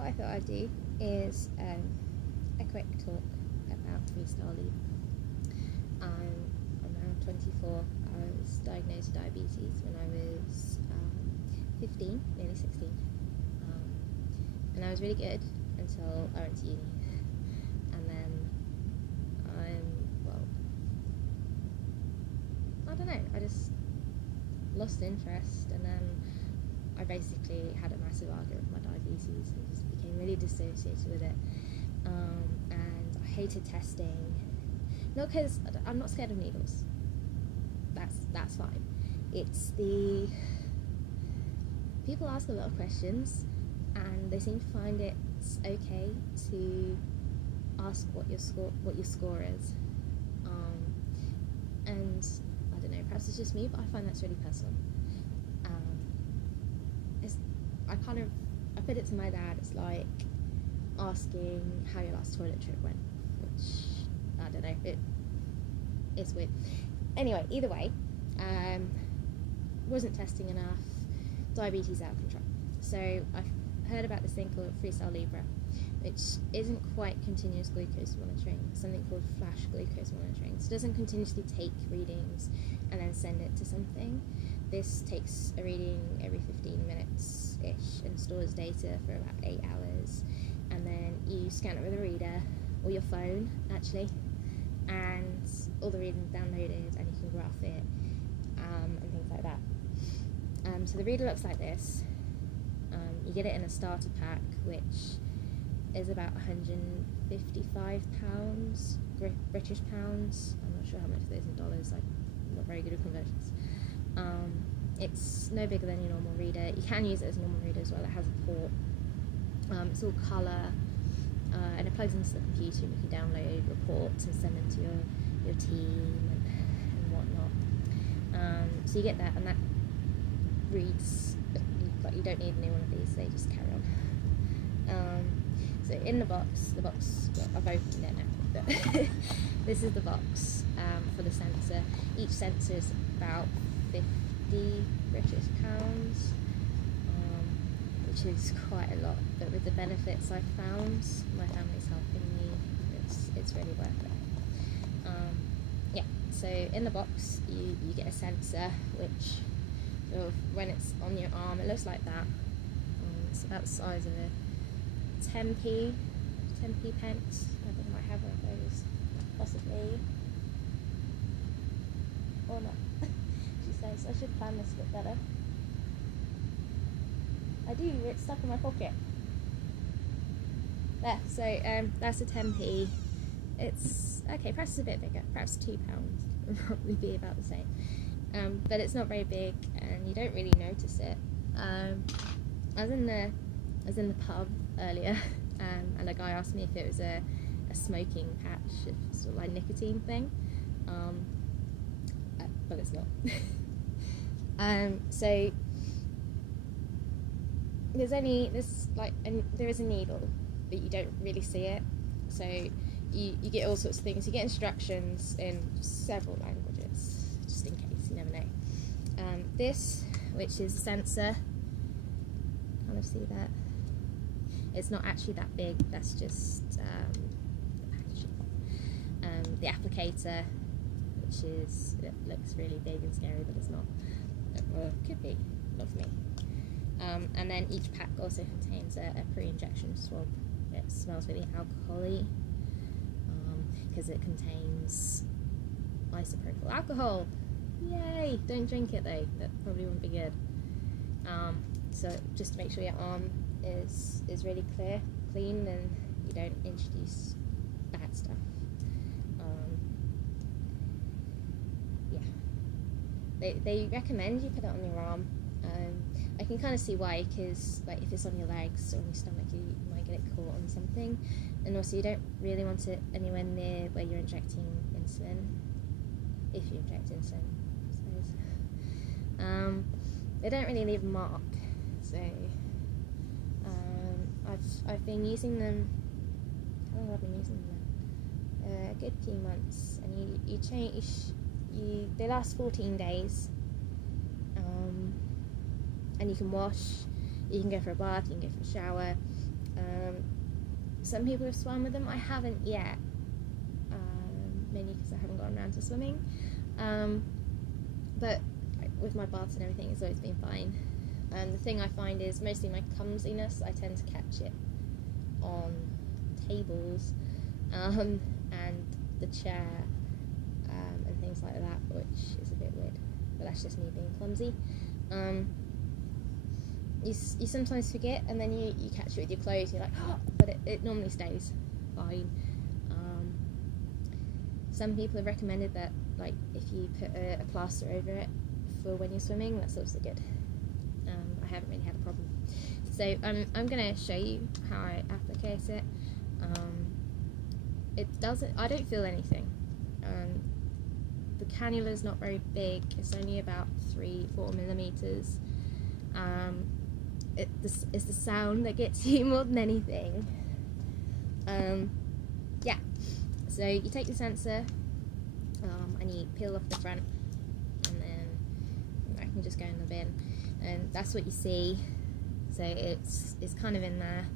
what I thought I'd do is a quick talk about Freestyle libre. I'm now 24. I was diagnosed with diabetes when I was 15, nearly 16. And I was really good until I went to uni. And then I don't know, I just lost interest, and then I basically had a massive argument with my diabetes and just became really dissociated with it. And I hated testing. Not because I'm not scared of needles. That's fine. It's the people ask a lot of questions, and they seem to find it's okay to ask what your score is. And I don't know, perhaps it's just me, but I find that's really personal. I put it to my dad, it's like asking how your last toilet trip went, which, I don't know, it's weird. Anyway, either way, wasn't testing enough, diabetes out of control. So I've heard about this thing called Freestyle libre, which isn't quite continuous glucose monitoring, something called flash glucose monitoring. So it doesn't continuously take readings and then send it to something. This takes a reading every 15 minutes-ish and stores data for about 8 hours. And then you scan it with a reader, or your phone, actually, and all the readings downloaded, and you can graph it, and things like that. So the reader looks like this. You get it in a starter pack, which is about £155, British pounds. I'm not sure how much it is in dollars. I'm not very good at conversions. It's no bigger than your normal reader. You can use it as a normal reader as well. It has a port. It's all colour, and it plugs into the computer, and you can download reports and send them to your team and whatnot. So you get that, and that reads, but you don't need a new one of these. They just carry on. So in the box, well, I've opened it now, but this is the box for the sensor. Each sensor is about 50 British pounds, which is quite a lot, but with the benefits I've found, my family's helping me, it's really worth it. Yeah, so in the box you get a sensor, which when it's on your arm, it looks like that. It's about the size of a 10p pence. I think I might have one of those, possibly, or not. She says I should plan this a bit better. I do, it's stuck in my pocket. There, so that's a 10p. It's okay, perhaps it's a bit bigger, perhaps £2 would probably be about the same. But it's not very big, and you don't really notice it. I was in the pub earlier, and a guy asked me if it was a smoking patch, a sort of like nicotine thing, but it's not. So there is a needle, but you don't really see it. So you get all sorts of things. You get instructions in several languages, just in case, you never know. This, which is a sensor, kind of see that. It's not actually that big. That's just the packaging. The applicator, which it looks really big and scary, but it's not. Well, it could be, not for me. And then each pack also contains a pre-injection swab. It smells really alcohol-y, because it contains isopropyl alcohol. Yay! Don't drink it though, that probably wouldn't be good. So just to make sure your arm is really clean, and you don't introduce bad stuff. Yeah. They recommend you put it on your arm. I can kind of see why, because like if it's on your legs or on your stomach, you might get it caught on something, and also you don't really want it anywhere near where you're injecting insulin, if you inject insulin, I suppose. They don't really leave a mark, so I've been using them. How long have I been using them? A good few months, and you change. They last 14 days. And you can wash, you can go for a bath, you can go for a shower, Some people have swum with them. I haven't yet, mainly because I haven't gotten around to swimming. But with my baths and everything, it's always been fine. And the thing I find is mostly my clumsiness. I tend to catch it on tables and the chair and things like that, which is a bit weird. But that's just me being clumsy. You sometimes forget, and then you catch it with your clothes. You're like, oh, but it normally stays fine. Some people have recommended that, like, if you put a plaster over it for when you're swimming, that's also good. I haven't really had a problem. So I'm going to show you how I applicate it. It doesn't. I don't feel anything. The cannula is not very big. It's only about 3-4 millimeters. It's the sound that gets you more than anything. Yeah. So you take your sensor, and you peel off the front, and then I can just go in the bin, and that's what you see. So it's kind of in there.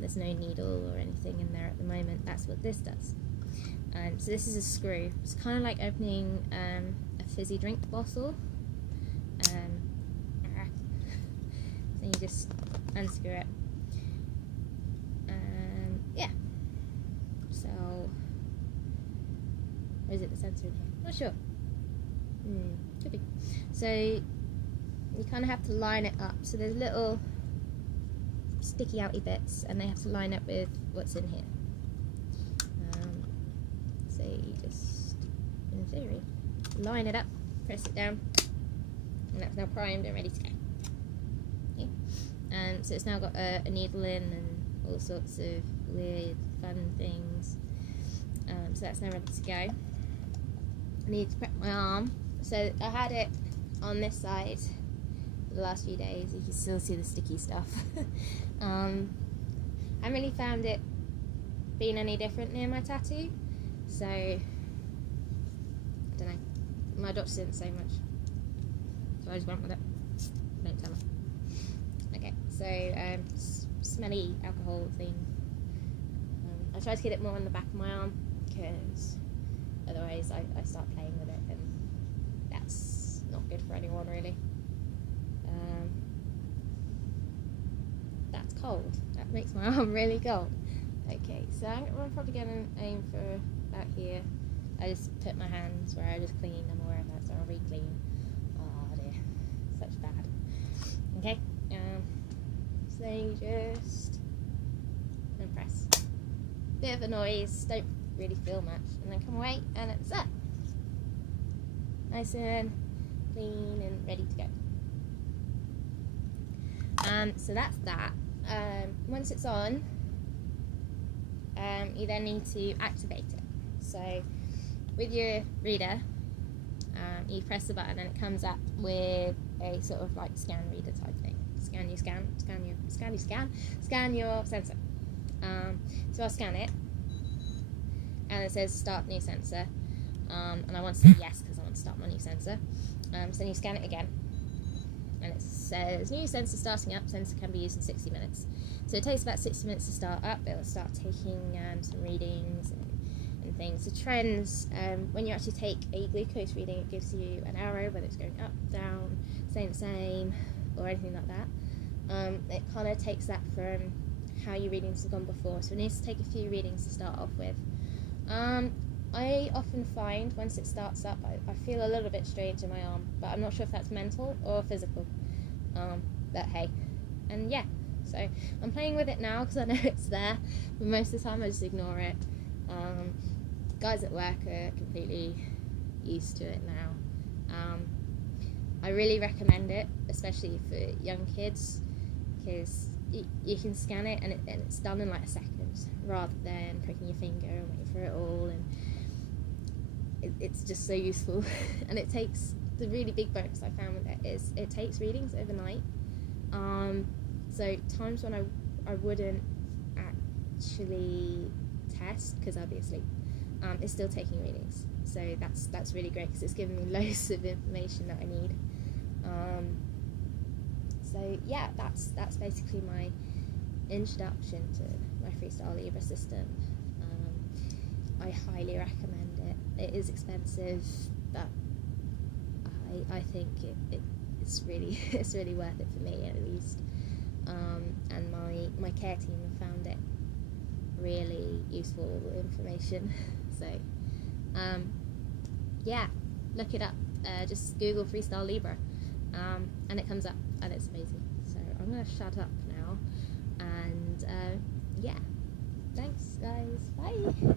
There's no needle or anything in there at the moment. That's what this does. So this is a screw. It's kind of like opening a fizzy drink bottle. So you just unscrew it. Yeah. So, or is it the sensor in here? Not sure. Could be. So you kind of have to line it up. So there's little sticky outy bits, and they have to line up with what's in here. So you just, in theory, line it up, press it down, and that's now primed and ready to go. Okay. So it's now got a needle in and all sorts of weird, fun things. So that's now ready to go. I need to prep my arm. So I had it on this side for the last few days. You can still see the sticky stuff. I haven't really found it being any different near my tattoo. So, I don't know. My doctor didn't say much. So I just went with it. Don't tell her. Okay, so smelly alcohol thing. I try to get it more on the back of my arm, because otherwise I start playing with it, and that's not good for anyone really. That's cold. That makes my arm really cold. Okay, so I'm probably going to aim for about here. I just put my hands where I just clean them, wherever, so I'll re-clean. Oh dear, such bad. Okay, so you just press. Bit of a noise, don't really feel much, and then come away, and it's up. Nice and clean and ready to go. So that's that. Once it's on, you then need to activate it. So with your reader, you press the button and it comes up with a sort of like scan reader type thing. Scan your sensor. So I'll scan it, and it says start new sensor, and I want to say yes because I want to start my new sensor. So then you scan it again, and it says new sensor starting up. Sensor can be used in 60 minutes. So it takes about 60 minutes to start up. It'll start taking some readings and things. The trends, when you actually take a glucose reading, it gives you an arrow, whether it's going up, down, staying the same, or anything like that. It kind of takes that from how your readings have gone before. So it needs to take a few readings to start off with. I often find once it starts up, I feel a little bit strange in my arm, but I'm not sure if that's mental or physical. But hey, and yeah. So I'm playing with it now because I know it's there, but most of the time I just ignore it. Guys at work are completely used to it now. I really recommend it, especially for young kids, because you can scan it and it's done in like a second, rather than pricking your finger and waiting for it all. And it's just so useful. And it takes, the really big bonus I found with it is it takes readings overnight. So times when I wouldn't actually test because I'd be asleep, it's still taking readings. So that's really great because it's giving me loads of information that I need. So yeah, that's basically my introduction to my Freestyle Libre system. I highly recommend it. It is expensive, but I think it's really it's really worth it for me, at least. And my care team found it really useful information. So yeah, look it up. Just Google Freestyle Libre, and it comes up, and it's amazing. So I'm gonna shut up now, and yeah, thanks guys, bye.